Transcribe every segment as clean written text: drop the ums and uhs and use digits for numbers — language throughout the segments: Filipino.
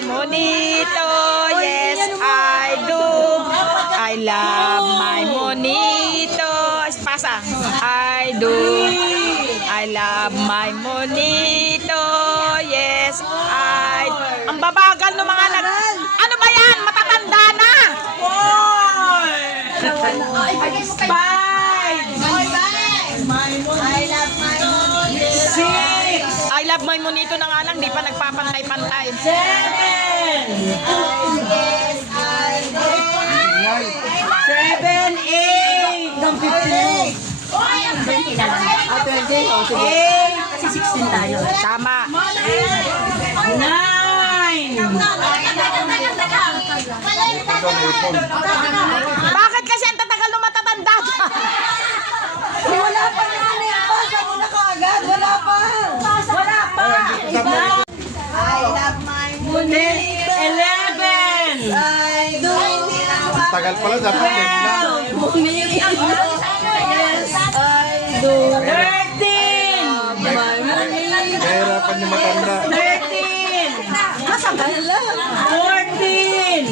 my monito. Yes, I do. I love my monito. Pasa. I do. I love my monito. Yes, I. Ang babagal ng mga ano ba yan? Matatanda na. 5. I love my monito na nga lang, di pa nagpapantay-pantay. 16 tayo. Tama. 9. Bakit kasi ang tatagal ng matatanda? Wala pa naman yung pasa mo na kaagad. Wala pa. Wala pa. I love my money. 11. I do. Tagal pala, dapat din na. Yes, I do. 13. Mahirapan yung matanda. 13. Masagal lang. 14.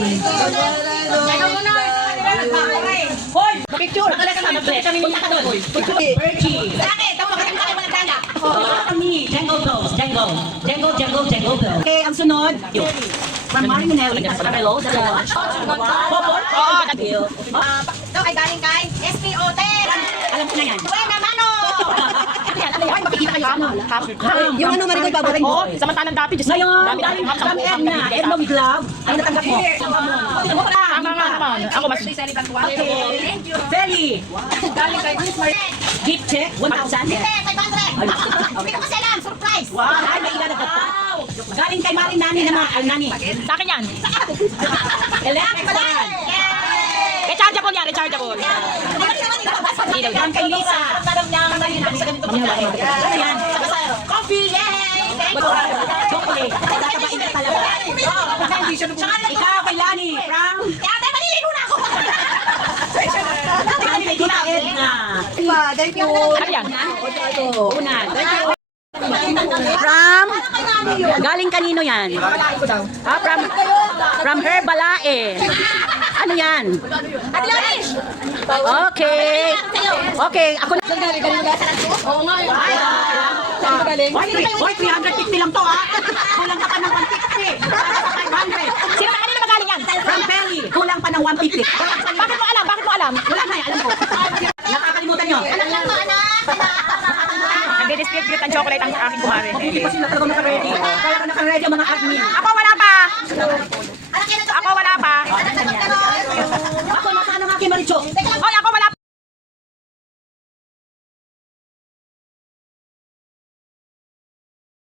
Hoy! Picture! Talaga naman, picture kami niya ka doon. Virgie! Bakit? Ako magaling ka mga dala. Kami, Jangle Bells, Jangle. Jangle, Jangle, Jangle Bells. Okay, ang sunod. From Maring Nelly, Carmelo, dalawa. Popol? Oo. Ito ay galing kay SPOT. Alam ko na yan. Buena mano! Ay, makikita kayo ano? Yung ano, Marigold, babaring Oo, mo. samantalang dati, Diyos. Ngayon, dami galing from Edna. Edna with love. Ay, natanggap mo. Tama nga naman. Ako mas... Thank you. Belly. Galing kay Chris Marie. Gift check, 1,000. Hindi, 500. Hindi ko kasi alam, surprise. Wow, ay, may ilan na to. Galing kay Maring Nani naman. Ay, Nani. Sa akin yan. Electric fan. Rechargeable yan, rechargeable. Galing kay Lisa. Ano yan? Coffee, yay! Chocolate. Tatabain ka talaga. Ikaw kay Lani. From? Ate, maliligo na ako. Galing kay Tita Edna. Thank you. Ano yan? Unan. From? Galing kanino yan? Ah, from Herbalae. Ano yan? Ate Larish! Okay. Okay, ako na. Oo nga yun. Hoy, 350 lang to ha. Kulang ka pa ng 150. 500. Sino na kanina magaling yan? From Pelly, kulang pa ng 150. Bakit mo alam? Bakit mo alam? Wala na, alam ko. Nakakalimutan nyo. Anak lang to, anak. Nagdi-distribute ang chocolate ang aking kumari. Hindi pa sila talaga naka-ready. Kaya ka naka-ready ang mga admin. Ako